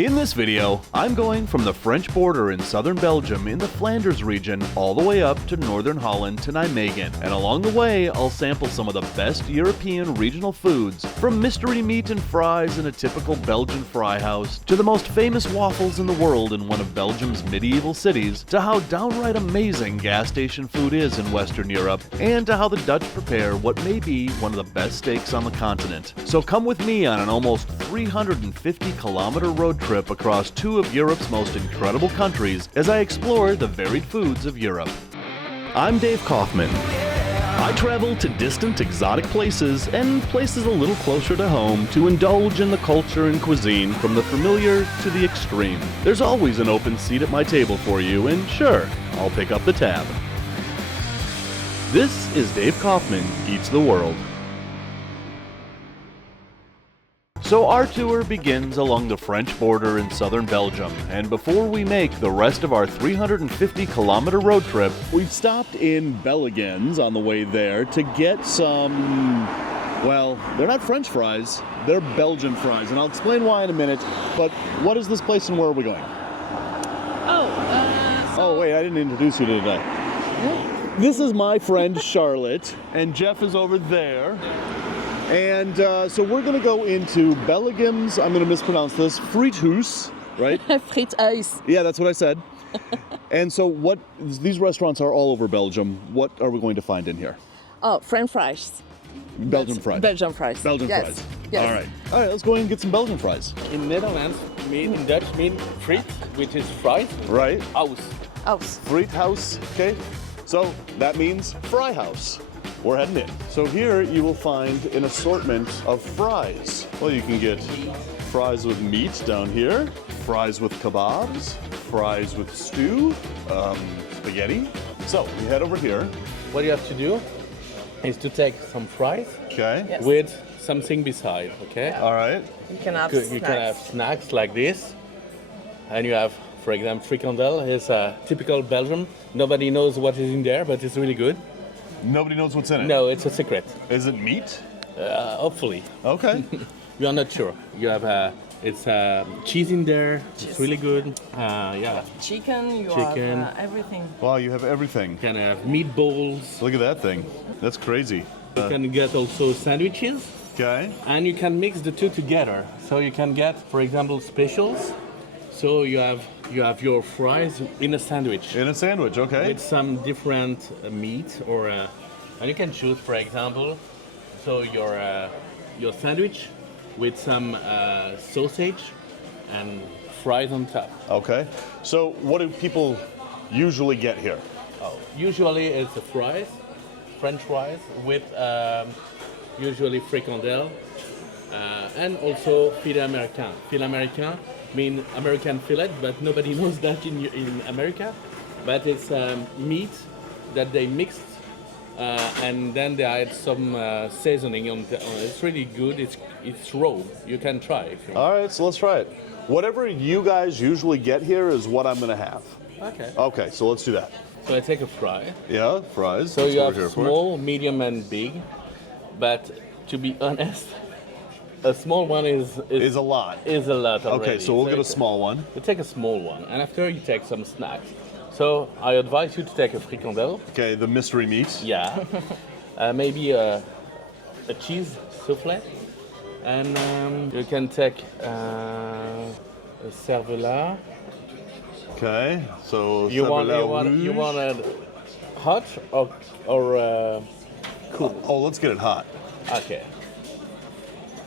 In this video, I'm going from the French border in southern Belgium in the Flanders region all the way up to northern Holland to Nijmegen, and along the way I'll sample some of the best European regional foods, from mystery meat and fries in a typical Belgian fry house, to the most famous waffles in the world in one of Belgium's medieval cities, to how downright amazing gas station food is in Western Europe, and to how the Dutch prepare what may be one of the best steaks on the continent. So come with me on an almost 350-kilometer road trip across two of Europe's most incredible countries as I explore the varied foods of Europe. I'm Dave Kaufman. I travel to distant, exotic places and places a little closer to home to indulge in the culture and cuisine from the familiar to the extreme. There's always an open seat at my table for you, and sure, I'll pick up the tab. This is Dave Kaufman Eats the World. So our tour begins along the French border in southern Belgium, and before we make the rest of our 350-kilometer road trip, we've stopped in Belgians on the way there to get some, well, they're not French fries, they're Belgian fries, and I'll explain why in a minute, but what is this place and where are we going? Oh, wait, I didn't introduce you today. This is my friend Charlotte, and Jeff is over there. And so we're going to go into Belgium's, I'm going to mispronounce this, Friethuisje, right? Friethuisje. Yeah, that's what I said. And so these restaurants are all over Belgium. What are we going to find in here? Oh, French fries. Belgian fries. Belgian fries. Belgian yes. fries. Yes. All right, let's go ahead and get some Belgian fries. In Netherlands, in Dutch mean friet, which is fried. Right. House. House. Friethuisje, okay. So that means fry house. We're heading in. So here you will find an assortment of fries. Well, you can get fries with meat down here, fries with kebabs, fries with stew, spaghetti. So we head over here. What you have to do is to take some fries Okay. Yes. with something beside, okay? All right. You can have You snacks. can have snacks like this. And you have, for example, frikandel is typical Belgium. Nobody knows what is in there, but it's really good. Nobody knows what's in it. No, it's a secret. Is it meat? Hopefully. Okay. We are not sure. You have it's cheese in there. It's really good. Yeah. Chicken, you Chicken. have everything. Wow, you have everything. You can have meatballs. Look at that thing. That's crazy. You can get also sandwiches. Okay. And you can mix the two together. So you can get, for example, specials. So you have your fries in a sandwich. In a sandwich, okay. With some different meat, or and you can choose, for example, so your sandwich with some sausage and fries on top. Okay. So what do people usually get here? Oh, usually it's the fries, French fries with usually fricandel and also filet américain. Filet américain mean American fillet, but nobody knows that in America. But it's meat that they mixed and then they add some seasoning on. It's really good. It's raw. You can try if you want. All right, so let's try it. Whatever you guys usually get here is what I'm going to have. Okay. Okay, so let's do that. So I take a fry. Yeah, fries. So That's you what have we're here for. small, medium, and big. But to be honest, a small one is a lot. Is a lot already. Okay, so we'll get a it's- small one. You take a small one, and after you take some snacks. So I advise you to take a frikandel. Okay, the mystery meat. Yeah. Maybe a cheese souffle. And you can take a cervelas. Okay, so You want cervelas rouge. it hot or cool? Oh, let's get it hot. Okay.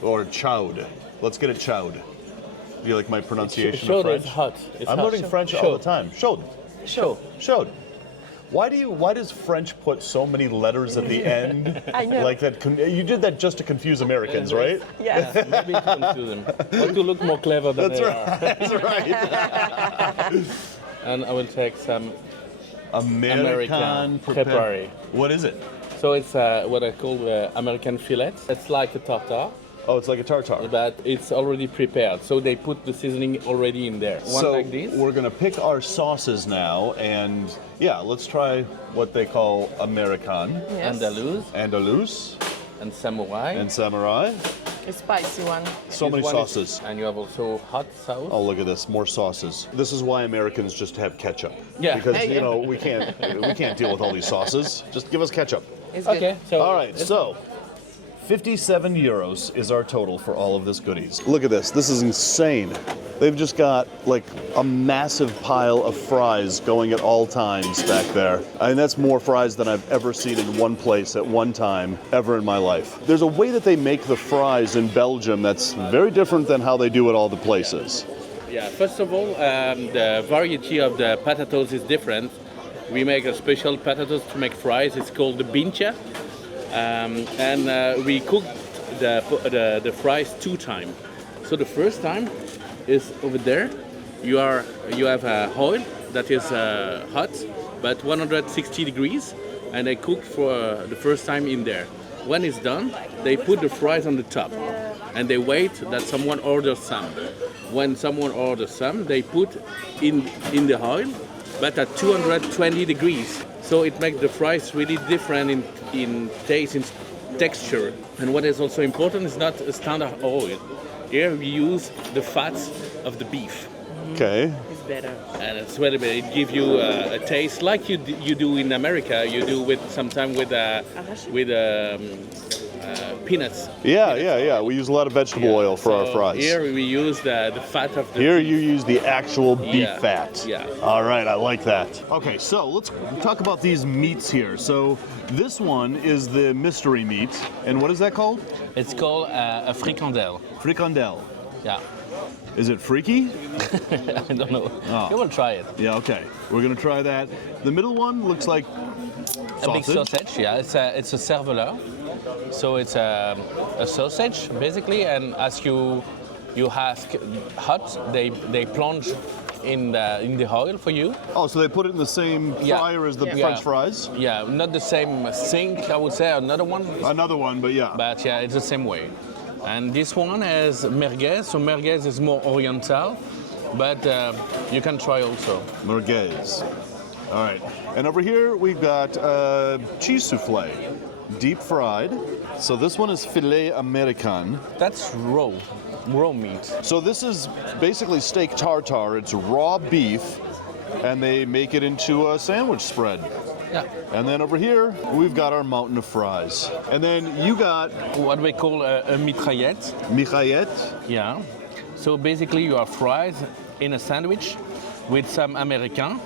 Or chowed. Let's get it chowed. Do you like my pronunciation of Show French? it's hot. It's I'm hot. learning French all Show. the time. Chowed. Show. Chowed. Why does French put so many letters at the end? I know. Like that. You did that just to confuse Americans, right? Yes. Maybe to confuse them. Or to look more clever than That's they right. are. That's right. And I will take some American prepared. What is it? So it's what I call American fillet. It's like a tartare, Oh, it's like a tartare. but it's already prepared. So they put the seasoning already in there. One So like this. we're gonna pick our sauces now, and yeah, let's try what they call American, Yes. Andalous Andalus, and samurai. and Samurai. A spicy one. So many This one is- sauces. and you have also hot sauce. Oh, look at this, more sauces. This is why Americans just have ketchup. Yeah. Because, you know, we can't deal with all these sauces. Just give us ketchup. It's good. Okay, so All right, so 57 euros is our total for all of this goodies. Look at this. This is insane. They've just got like a massive pile of fries going at all times back there. I mean, that's more fries than I've ever seen in one place at one time ever in my life. There's a way that they make the fries in Belgium that's very different than how they do it all the places. Yeah, first of all, the variety of the potatoes is different. We make a special potatoes to make fries. It's called the bincha. And we cook the fries 2 times. So the first time is over there. You have oil that is hot, but 160 degrees, and they cook for the first time in there. When it's done, they put the fries on the top, and they wait that someone orders some. When someone orders some, they put in the oil, but at 220 degrees. So it makes the fries really different in taste, in texture. And what is also important is not a standard oil. Here we use the fats of the beef. Okay. It's better. And it's really better. It gives you a taste like you do in America. You do with sometimes with peanuts. Yeah. We use a lot of vegetable oil for our So fries. Here we use the fat of the Here beef. you use the actual beef Yeah, fat. yeah. All right, I like that. Okay, so let's talk about these meats here. So this one is the mystery meat. And what is that called? It's called a fricandelle. Fricandelle. Yeah. Is it freaky? I don't know. Oh. You will try it. Yeah, okay. We're going to try that. The middle one looks like A big sausage. sausage, yeah. It's a cervelas. So it's a sausage basically, and as you ask hot, they plunge in the oil for you. Oh, so they put it in the same Yeah. fryer as the Yeah. French fries? Yeah, not the same sink, I would say, another one. Another one, but yeah. But yeah, it's the same way. And this one is merguez. So merguez is more oriental, but you can try also. Merguez. All right. And over here we've got cheese souffle, deep fried. So this one is filet américain. That's raw meat. So this is basically steak tartare. It's raw beef, and they make it into a sandwich spread. Yeah. And then over here, we've got our mountain of fries. And then you got What we call a mitraillette. mitraillette. Yeah. So basically, you have fries in a sandwich with some American,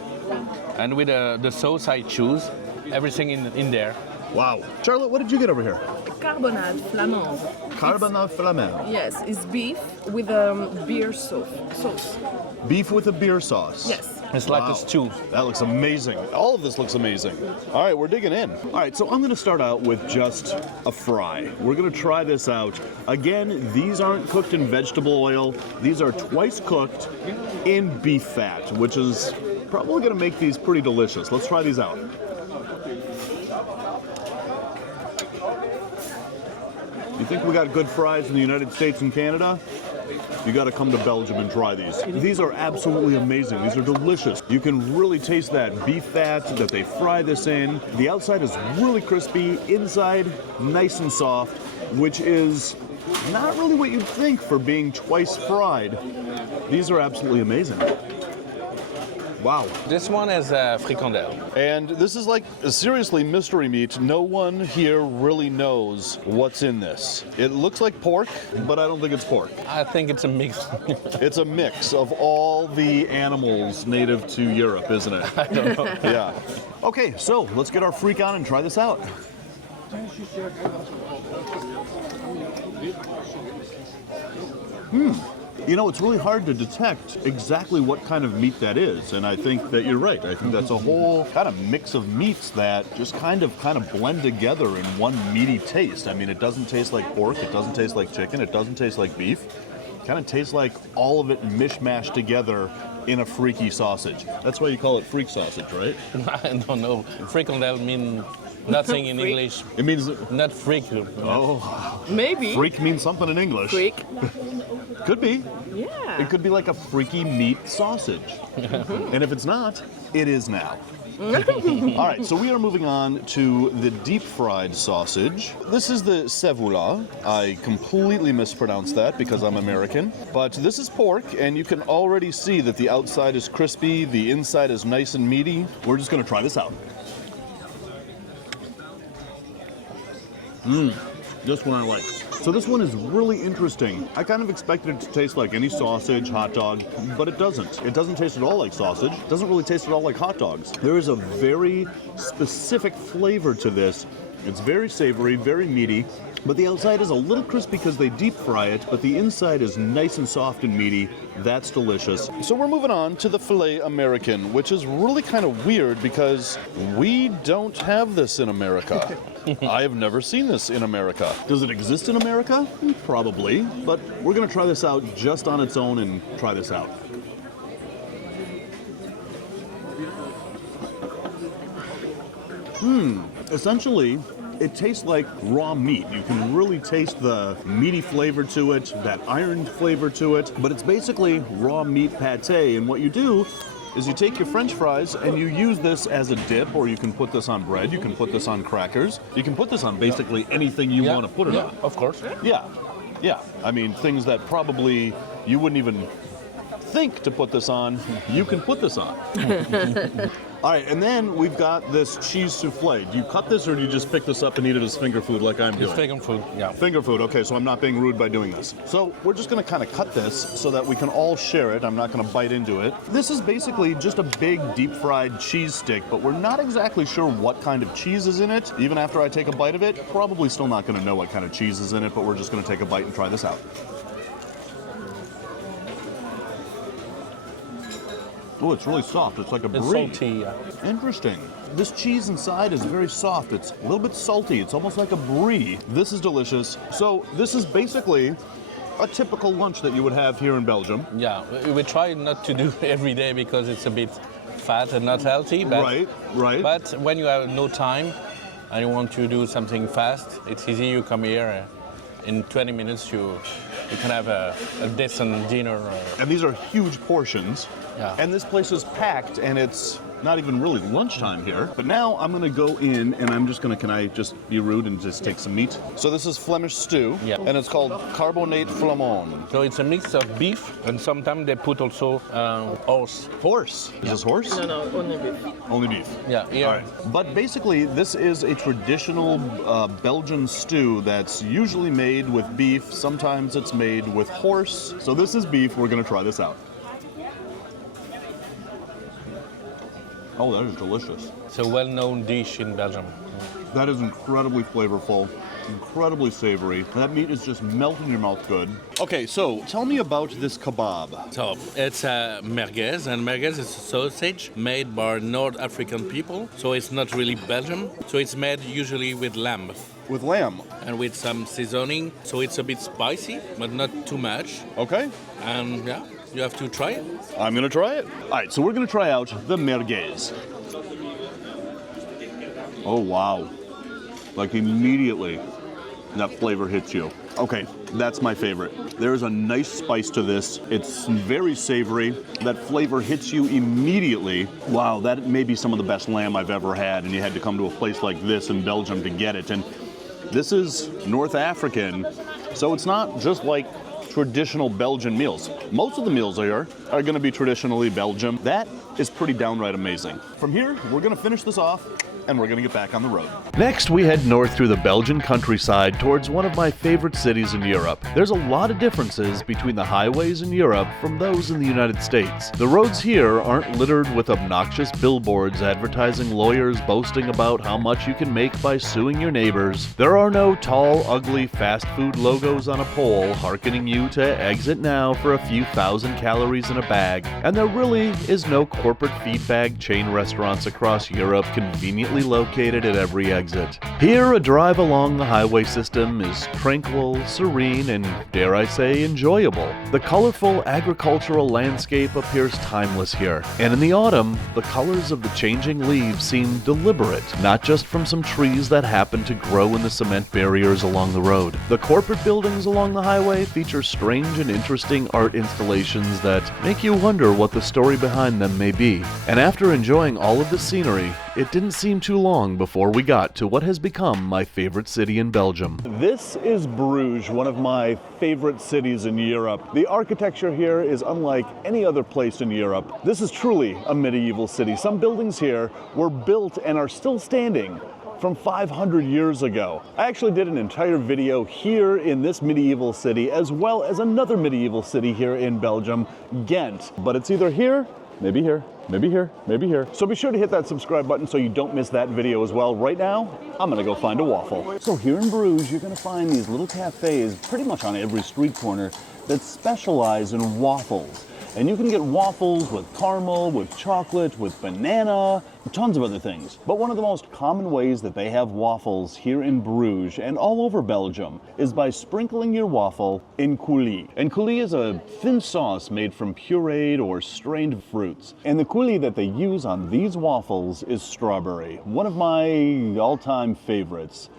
and with the sauce I choose, everything in there. Wow. Charlotte, what did you get over here? Carbonade flamande. Carbonade flamand. Yes, it's beef with beer sauce. Beef with a beer sauce. Yes. It's like Wow. a stew. That looks amazing. All of this looks amazing. All right, we're digging in. All right, so I'm going to start out with just a fry. We're going to try this out. Again, these aren't cooked in vegetable oil. These are twice cooked in beef fat, which is probably going to make these pretty delicious. Let's try these out. You think we got good fries in the United States and Canada? You got to come to Belgium and try these. These are absolutely amazing. These are delicious. You can really taste that beef fat that they fry this in. The outside is really crispy, inside nice and soft, which is not really what you'd think for being twice fried. These are absolutely amazing. Wow. This one is a fricandelle. And this is like a seriously mystery meat. No one here really knows what's in this. It looks like pork, but I don't think it's pork. I think it's a mix. It's a mix of all the animals native to Europe, isn't it? I don't know. Yeah. Okay, so let's get our freak on and try this out. You know, it's really hard to detect exactly what kind of meat that is, and I think that you're right. I think that's a whole kind of mix of meats that just kind of blend together in one meaty taste. I mean, it doesn't taste like pork, it doesn't taste like chicken, it doesn't taste like beef. It kind of tastes like all of it mishmashed together in a freaky sausage. That's why you call it freak sausage, right? I don't know. Fricandelle means nothing in Freak. English. It means, Not freak. oh, Maybe. freak means something in English. Freak. Could be. Yeah. It could be like a freaky meat sausage. And if it's not, it is now. All right, so we are moving on to the deep fried sausage. This is the sevula. I completely mispronounced that because I'm American. But this is pork, and you can already see that the outside is crispy, the inside is nice and meaty. We're just gonna try this out. This one I like. So this one is really interesting. I kind of expected it to taste like any sausage, hot dog, but it doesn't. It doesn't taste at all like sausage. It doesn't really taste at all like hot dogs. There is a very specific flavor to this. It's very savory, very meaty, but the outside is a little crispy because they deep fry it, but the inside is nice and soft and meaty. That's delicious. So we're moving on to the filet American, which is really kind of weird because we don't have this in America. I have never seen this in America. Does it exist in America? Probably, but we're gonna try this out just on its own and try this out. Essentially, it tastes like raw meat. You can really taste the meaty flavor to it, that ironed flavor to it, but it's basically raw meat pate, and what you do is you take your French fries and you use this as a dip, or you can put this on bread, you can put this on crackers, you can put this on basically anything you want to put it on. Of course. Yeah. I mean, things that probably you wouldn't even think to put this on, you can put this on. All right, and then we've got this cheese souffle. Do you cut this or do you just pick this up and eat it as finger food like I'm doing? It's finger food, yeah. Finger food, okay, so I'm not being rude by doing this. So we're just gonna kind of cut this so that we can all share it. I'm not gonna bite into it. This is basically just a big deep fried cheese stick, but we're not exactly sure what kind of cheese is in it. Even after I take a bite of it, probably still not gonna know what kind of cheese is in it, but we're just gonna take a bite and try this out. Oh, it's really soft. It's like a brie. It's salty, yeah. Interesting. This cheese inside is very soft. It's a little bit salty. It's almost like a brie. This is delicious. So this is basically a typical lunch that you would have here in Belgium. Yeah, we try not to do every day because it's a bit fat and not healthy. But, Right. But when you have no time and you want to do something fast, it's easy. You come here. In 20 minutes, you can have a decent dinner. And these are huge portions. Yeah. And this place is packed, and it's not even really lunchtime here. But now I'm gonna go in, and I'm just gonna, can I just be rude and just take some meat? So this is Flemish stew, and it's called carbonate flamand. So it's a mix of beef, and sometimes they put also horse. Horse? Is this horse? No, only beef. Only beef. Yeah, All right. But basically, this is a traditional Belgian stew that's usually made with beef. Sometimes it's made with horse. So this is beef. We're gonna try this out. Oh, that is delicious. It's a well-known dish in Belgium. That is incredibly flavorful, incredibly savory. That meat is just melting in your mouth good. Okay, so tell me about this kebab. So it's a merguez, and merguez is a sausage made by North African people. So it's not really Belgium. So it's made usually with lamb. With lamb. And with some seasoning. So it's a bit spicy, but not too much. Okay. And yeah, you have to try it. I'm gonna try it. All right, so we're gonna try out the merguez. Oh, wow. Like immediately, that flavor hits you. Okay, that's my favorite. There is a nice spice to this. It's very savory. That flavor hits you immediately. Wow, that may be some of the best lamb I've ever had, and you had to come to a place like this in Belgium to get it. And this is North African, so it's not just like traditional Belgian meals. Most of the meals here are gonna be traditionally Belgian. That is pretty downright amazing. From here, we're gonna finish this off and we're gonna get back on the road. Next, we head north through the Belgian countryside towards one of my favorite cities in Europe. There's a lot of differences between the highways in Europe from those in the United States. The roads here aren't littered with obnoxious billboards advertising lawyers boasting about how much you can make by suing your neighbors. There are no tall, ugly fast food logos on a pole hearkening you to exit now for a few thousand calories in a bag. And there really is no corporate feed bag chain restaurants across Europe conveniently conveniently located at every exit. Here, a drive along the highway system is tranquil, serene, and, dare I say, enjoyable. The colorful agricultural landscape appears timeless here, and in the autumn, the colors of the changing leaves seem deliberate, not just from some trees that happen to grow in the cement barriers along the road. The corporate buildings along the highway feature strange and interesting art installations that make you wonder what the story behind them may be. And after enjoying all of the scenery, it didn't seem too long before we got to what has become my favorite city in Belgium. This is Bruges, one of my favorite cities in Europe. The architecture here is unlike any other place in Europe. This is truly a medieval city. Some buildings here were built and are still standing from 500 years ago. I actually did an entire video here in this medieval city, as well as another medieval city here in Belgium, Ghent. But it's either here, maybe here, maybe here, maybe here. So be sure to hit that subscribe button so you don't miss that video as well. Right now, I'm gonna go find a waffle. So here in Bruges, you're gonna find these little cafes pretty much on every street corner that specialize in waffles. And you can get waffles with caramel, with chocolate, with banana, tons of other things. But one of the most common ways that they have waffles here in Bruges and all over Belgium is by sprinkling your waffle in coulis. And coulis is a thin sauce made from pureed or strained fruits. And the coulis that they use on these waffles is strawberry, one of my all-time favorites.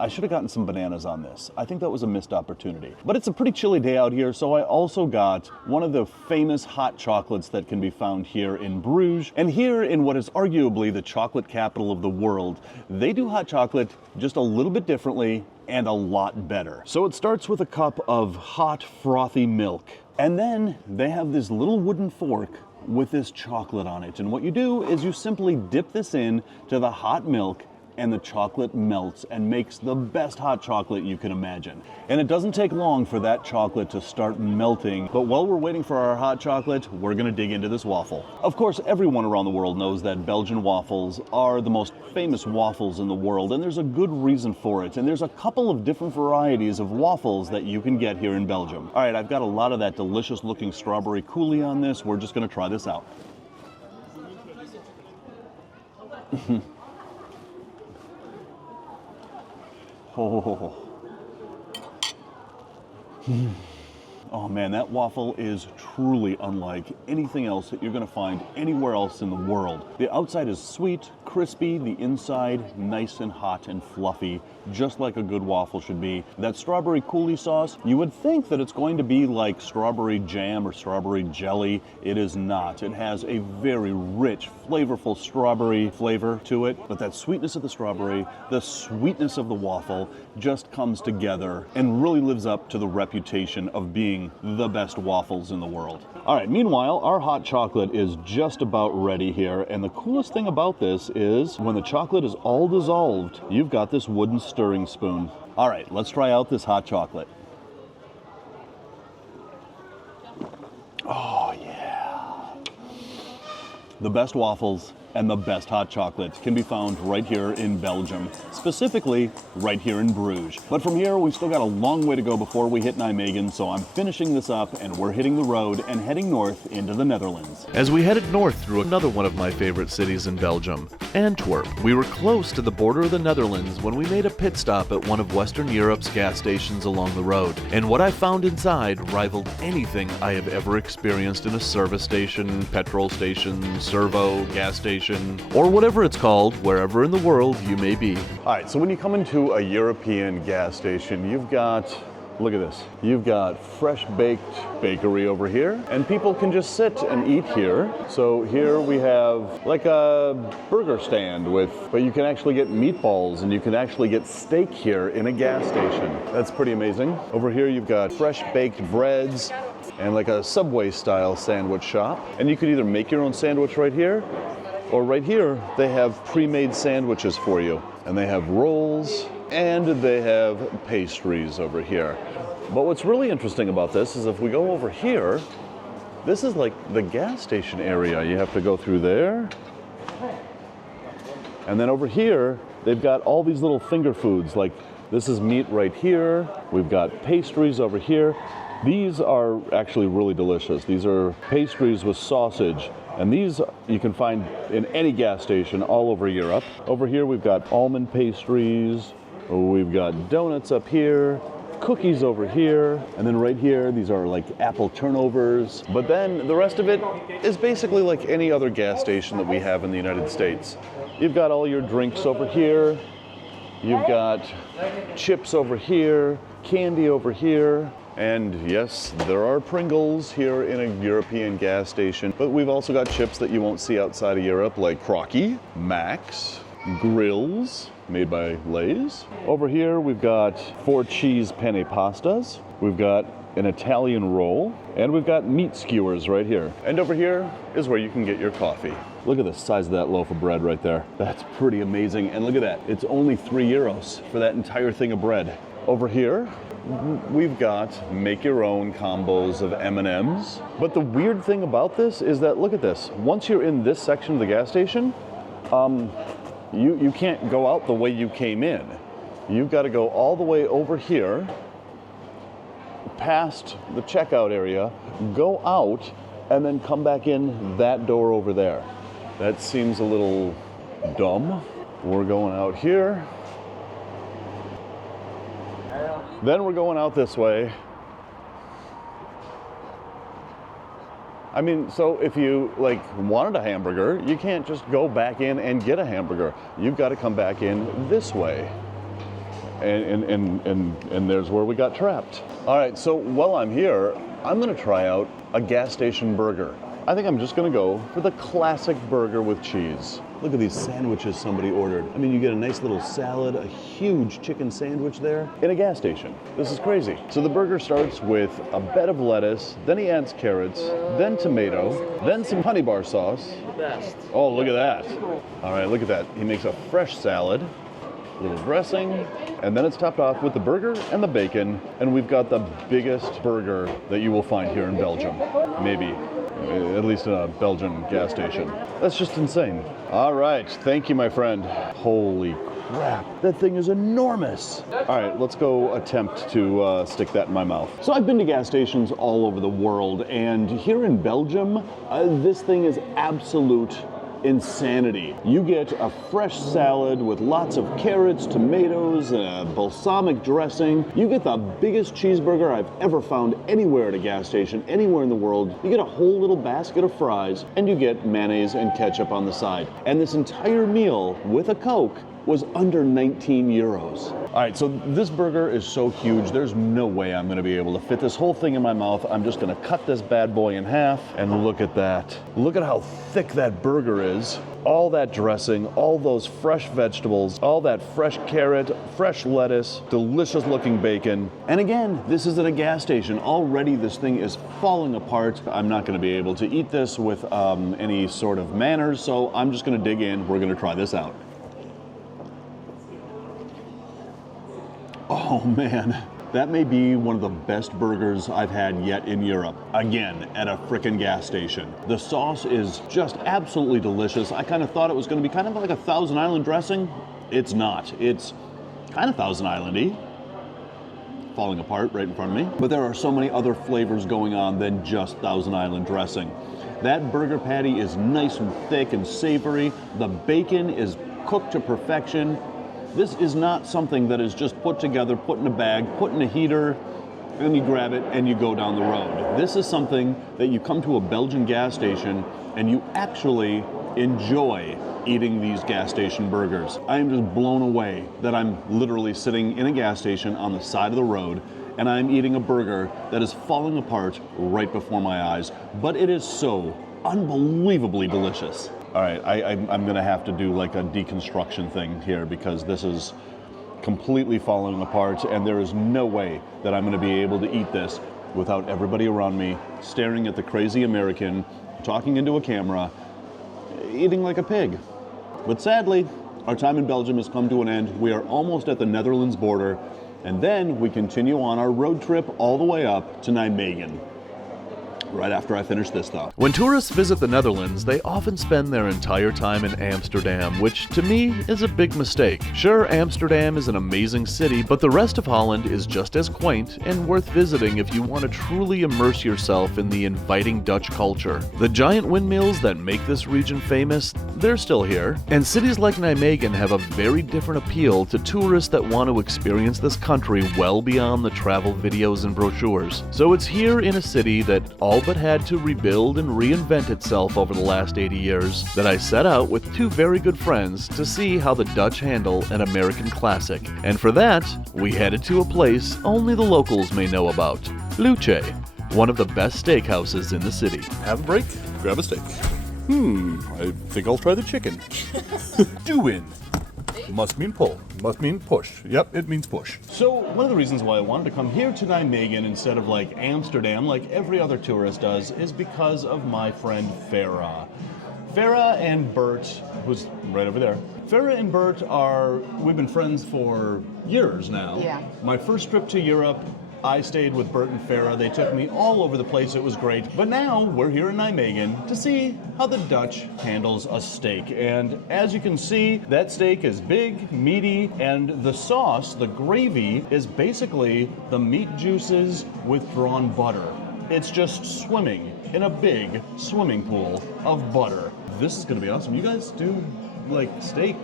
I should have gotten some bananas on this. I think that was a missed opportunity. But it's a pretty chilly day out here, so I also got one of the famous hot chocolates that can be found here in Bruges. And here in what is arguably the chocolate capital of the world, they do hot chocolate just a little bit differently and a lot better. So it starts with a cup of hot, frothy milk. And then they have this little wooden fork with this chocolate on it. And what you do is you simply dip this in to the hot milk, and the chocolate melts and makes the best hot chocolate you can imagine. And it doesn't take long for that chocolate to start melting. But while we're waiting for our hot chocolate, we're gonna dig into this waffle. Of course, everyone around the world knows that Belgian waffles are the most famous waffles in the world, and there's a good reason for it. And there's a couple of different varieties of waffles that you can get here in Belgium. All right, I've got a lot of that delicious looking strawberry coulis on this. We're just gonna try this out. Oh. Oh man, that waffle is truly unlike anything else that you're gonna find anywhere else in the world. The outside is sweet, crispy, the inside nice and hot and fluffy, just like a good waffle should be. That strawberry coulis sauce, you would think that it's going to be like strawberry jam or strawberry jelly. It is not. It has a very rich, flavorful strawberry flavor to it, but that sweetness of the strawberry, the sweetness of the waffle just comes together and really lives up to the reputation of being the best waffles in the world. All right, meanwhile, our hot chocolate is just about ready here, and the coolest thing about this is when the chocolate is all dissolved, you've got this wooden stirring spoon. All right, let's try out this hot chocolate. Oh yeah. The best waffles and the best hot chocolate can be found right here in Belgium, specifically right here in Bruges. But from here, we've still got a long way to go before we hit Nijmegen, so I'm finishing this up and we're hitting the road and heading north into the Netherlands. As we headed north through another one of my favorite cities in Belgium, Antwerp, we were close to the border of the Netherlands when we made a pit stop at one of Western Europe's gas stations along the road. And what I found inside rivaled anything I have ever experienced in a service station, petrol station, servo, gas station, or whatever it's called, wherever in the world you may be. All right, so when you come into a European gas station, you've got, look at this, you've got fresh baked bakery over here, and people can just sit and eat here. So here we have like a burger stand but you can actually get meatballs and you can actually get steak here in a gas station. That's pretty amazing. Over here you've got fresh baked breads and like a Subway style sandwich shop. And you could either make your own sandwich right here, or right here, they have pre-made sandwiches for you. And they have rolls, and they have pastries over here. But what's really interesting about this is if we go over here, this is like the gas station area. You have to go through there. And then over here, they've got all these little finger foods, like this is meat right here. We've got pastries over here. These are actually really delicious. These are pastries with sausage And these you can find in any gas station all over Europe. Over here we've got almond pastries, we've got donuts up here, cookies over here, and then right here these are like apple turnovers. But then the rest of it is basically like any other gas station that we have in the United States. You've got all your drinks over here, you've got chips over here, candy over here, and yes, there are Pringles here in a European gas station, but we've also got chips that you won't see outside of Europe, like Crocky, Max, Grills, made by Lay's. Over here we've got 4 cheese penne pastas, we've got an Italian roll, and we've got meat skewers right here. And over here is where you can get your coffee. Look at the size of that loaf of bread right there. That's pretty amazing. And look at that, it's only €3 for that entire thing of bread. Over here, we've got make your own combos of M&Ms. But the weird thing about this is that, look at this. Once you're in this section of the gas station, you can't go out the way you came in. You've got to go all the way over here, past the checkout area, go out, and then come back in that door over there. That seems a little dumb. We're going out here. Then we're going out this way. I mean, so if you like wanted a hamburger, you can't just go back in and get a hamburger. You've got to come back in this way. And there's where we got trapped. All right, so while I'm here, I'm gonna try out a gas station burger. I think I'm just gonna go for the classic burger with cheese. Look at these sandwiches somebody ordered. I mean, you get a nice little salad, a huge chicken sandwich there in a gas station. This is crazy. So the burger starts with a bed of lettuce, then he adds carrots, then tomato, then some honey bar sauce. Best. Oh, look at that. All right, look at that. He makes a fresh salad, a little dressing, and then it's topped off with the burger and the bacon, and we've got the biggest burger that you will find here in Belgium. Maybe. At least in a Belgian gas station. That's just insane. All right, thank you, my friend. Holy crap, that thing is enormous. All right, let's go attempt to stick that in my mouth. So I've been to gas stations all over the world, and here in Belgium, this thing is absolute insanity. You get a fresh salad with lots of carrots, tomatoes, balsamic dressing. You get the biggest cheeseburger I've ever found anywhere at a gas station, anywhere in the world. You get a whole little basket of fries, and you get mayonnaise and ketchup on the side. And this entire meal with a Coke was under €19. All right, so this burger is so huge, there's no way I'm gonna be able to fit this whole thing in my mouth. I'm just gonna cut this bad boy in half, and look at that. Look at how thick that burger is. All that dressing, all those fresh vegetables, all that fresh carrot, fresh lettuce, delicious looking bacon. And again, this is at a gas station. Already this thing is falling apart. I'm not gonna be able to eat this with any sort of manners, so I'm just gonna dig in. We're gonna try this out. Oh man, that may be one of the best burgers I've had yet in Europe. Again, at a frickin' gas station. The sauce is just absolutely delicious. I kind of thought it was gonna be kind of like a Thousand Island dressing. It's not. It's kind of Thousand Island-y. Falling apart right in front of me. But there are so many other flavors going on than just Thousand Island dressing. That burger patty is nice and thick and savory. The bacon is cooked to perfection. This is not something that is just put together, put in a bag, put in a heater, and you grab it and you go down the road. This is something that you come to a Belgian gas station and you actually enjoy eating these gas station burgers. I am just blown away that I'm literally sitting in a gas station on the side of the road and I'm eating a burger that is falling apart right before my eyes, but it is so unbelievably delicious. All right, I'm gonna have to do like a deconstruction thing here because this is completely falling apart and there is no way that I'm gonna be able to eat this without everybody around me staring at the crazy American, talking into a camera, eating like a pig. But sadly, our time in Belgium has come to an end. We are almost at the Netherlands border, and then we continue on our road trip all the way up to Nijmegen. right after I finish this, though. When tourists visit the Netherlands, they often spend their entire time in Amsterdam, which to me is a big mistake. Sure, Amsterdam is an amazing city, but the rest of Holland is just as quaint and worth visiting if you want to truly immerse yourself in the inviting Dutch culture. The giant windmills that make this region famous, they're still here, and cities like Nijmegen have a very different appeal to tourists that want to experience this country well beyond the travel videos and brochures. So it's here in a city that all but had to rebuild and reinvent itself over the last 80 years that I set out with two very good friends to see how the Dutch handle an American classic. And for that, we headed to a place only the locals may know about, Luce, one of the best steakhouses in the city. Have a break, grab a steak. I think I'll try the chicken. Doin'. Must mean pull. Must mean push. Yep, it means push. So one of the reasons why I wanted to come here to Nijmegen instead of like Amsterdam, like every other tourist does, is because of my friend Farah. Farah and Bert, who's right over there. Farah and Bert we've been friends for years now. Yeah. My first trip to Europe, I stayed with Bert and Farah. They took me all over the place. It was great. But now we're here in Nijmegen to see how the Dutch handles a steak. And as you can see, that steak is big, meaty, and the sauce, the gravy, is basically the meat juices with drawn butter. It's just swimming in a big swimming pool of butter. This is going to be awesome. You guys do like steak?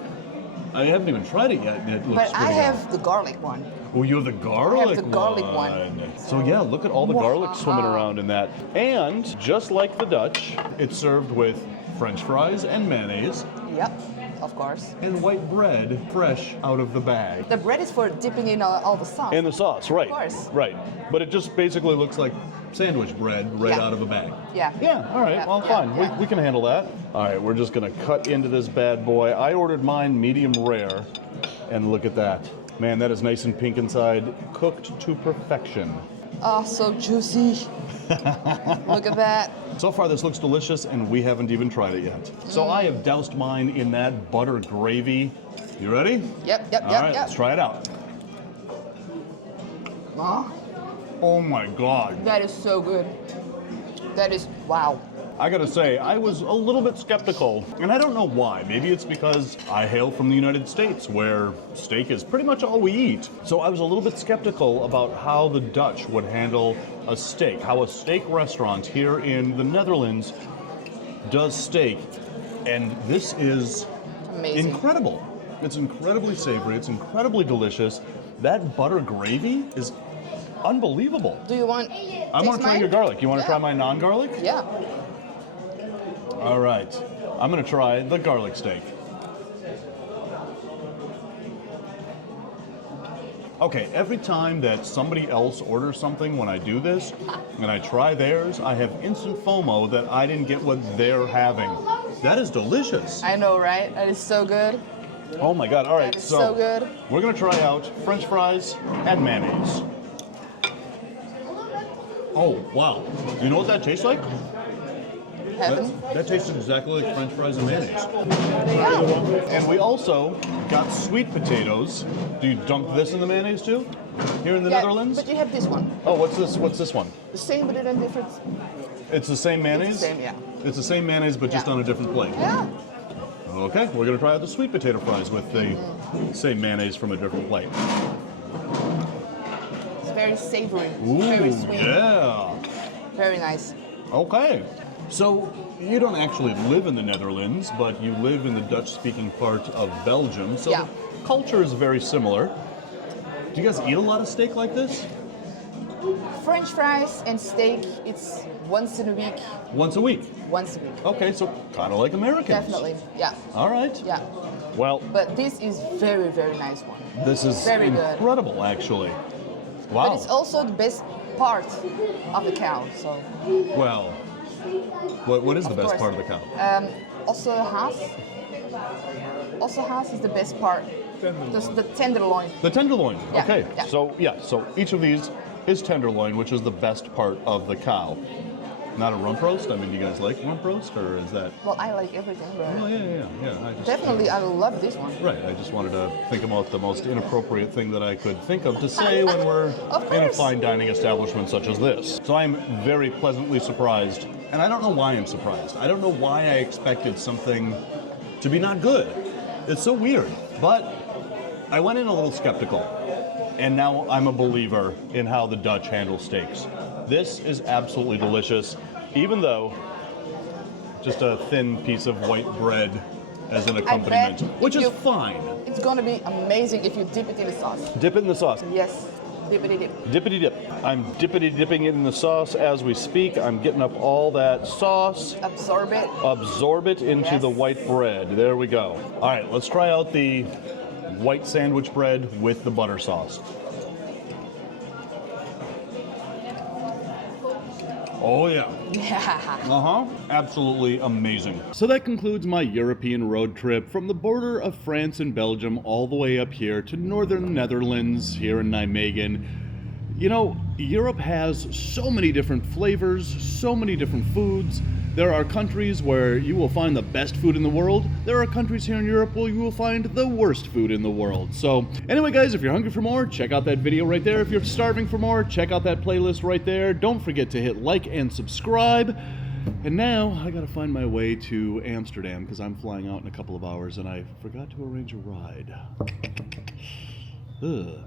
I haven't even tried it yet, and it looks But I have the garlic one. Oh, you have the garlic I have the garlic one. So yeah, look at all the garlic swimming around in that. And just like the Dutch, it's served with French fries and mayonnaise. Yep, of course. And white bread fresh out of the bag. The bread is for dipping in all the sauce. And the sauce, right. Of course. Right. But it just basically looks like sandwich bread right out of a bag. Yeah. Yeah, all right, Yeah, well, yeah, fine. yeah. We can handle that. All right, we're just gonna cut into this bad boy. I ordered mine medium rare, and look at that. Man, that is nice and pink inside, cooked to perfection. Oh, so juicy. Look at that. So far, this looks delicious, and we haven't even tried it yet. So I have doused mine in that butter gravy. You ready? Yep. All right, let's try it out. Oh my God. That is so good. That is, wow. I gotta say, I was a little bit skeptical, and I don't know why. Maybe it's because I hail from the United States, where steak is pretty much all we eat. So I was a little bit skeptical about how the Dutch would handle a steak, how a steak restaurant here in the Netherlands does steak. And this is Amazing. incredible. It's incredibly savory, it's incredibly delicious. That butter gravy is unbelievable. Do you want? I want to try your garlic. You want to try my non-garlic? Yeah. All right, I'm gonna try the garlic steak. Okay, every time that somebody else orders something when I do this, and I try theirs, I have instant FOMO that I didn't get what they're having. That is delicious. I know, right? That is so good. Oh my God, all right, That is so good. We're gonna try out French fries and mayonnaise. Oh, wow. You know what that tastes like? Heaven. That tastes exactly like French fries and mayonnaise. Yeah. And we also got sweet potatoes. Do you dunk this in the mayonnaise too? Here in the Netherlands? But you have this one. Oh, what's this? What's this one? The same, but in a different. It's the same mayonnaise? It's the same, yeah. It's the same mayonnaise, but just Yeah. on a different plate. Yeah. Okay, we're gonna try out the sweet potato fries with the same mayonnaise from a different plate. It's very savory. Ooh, Very sweet. yeah. Very nice. Okay. So you don't actually live in the Netherlands, but you live in the Dutch-speaking part of Belgium. So Yeah. the culture is very similar. Do you guys eat a lot of steak like this? French fries and steak, it's once in a week. Once a week. Once a week. Okay, so kind of like Americans. Definitely. Yeah. All right. Yeah. Well, But this is very, very nice one. this is Very good. incredible, actually. Wow. But it's also the best part of the cow. So Well, what is the best course. part of the cow? also Haas. Also Haas is the best part. The tenderloin. The tenderloin. Yeah, Okay. yeah. So each of these is tenderloin, which is the best part of the cow. Not a rump roast? I mean, do you guys like rump roast, or is that... Well, I like everything, but Oh, yeah. definitely I love this one. Right, I just wanted to think about the most inappropriate thing that I could think of to say when we're in a fine dining establishment such as this. So I'm very pleasantly surprised, and I don't know why I'm surprised. I don't know why I expected something to be not good. It's so weird, but I went in a little skeptical, and now I'm a believer in how the Dutch handle steaks. This is absolutely delicious, even though just a thin piece of white bread as an accompaniment, which is fine. It's gonna be amazing if you dip it in the sauce. Dip it in the sauce. Yes, dippity dip. Dippity dip. I'm dippity dipping it in the sauce as we speak. I'm getting up all that sauce. Absorb it. Absorb it into the white bread. There we go. All right, let's try out the white sandwich bread with the butter sauce. Oh yeah. Yeah. Absolutely amazing. So that concludes my European road trip from the border of France and Belgium all the way up here to northern Netherlands here in Nijmegen. You know, Europe has so many different flavors, so many different foods. There are countries where you will find the best food in the world. There are countries here in Europe where you will find the worst food in the world. So anyway, guys, if you're hungry for more, check out that video right there. If you're starving for more, check out that playlist right there. Don't forget to hit like and subscribe. And now I gotta find my way to Amsterdam because I'm flying out in a couple of hours and I forgot to arrange a ride. Ugh.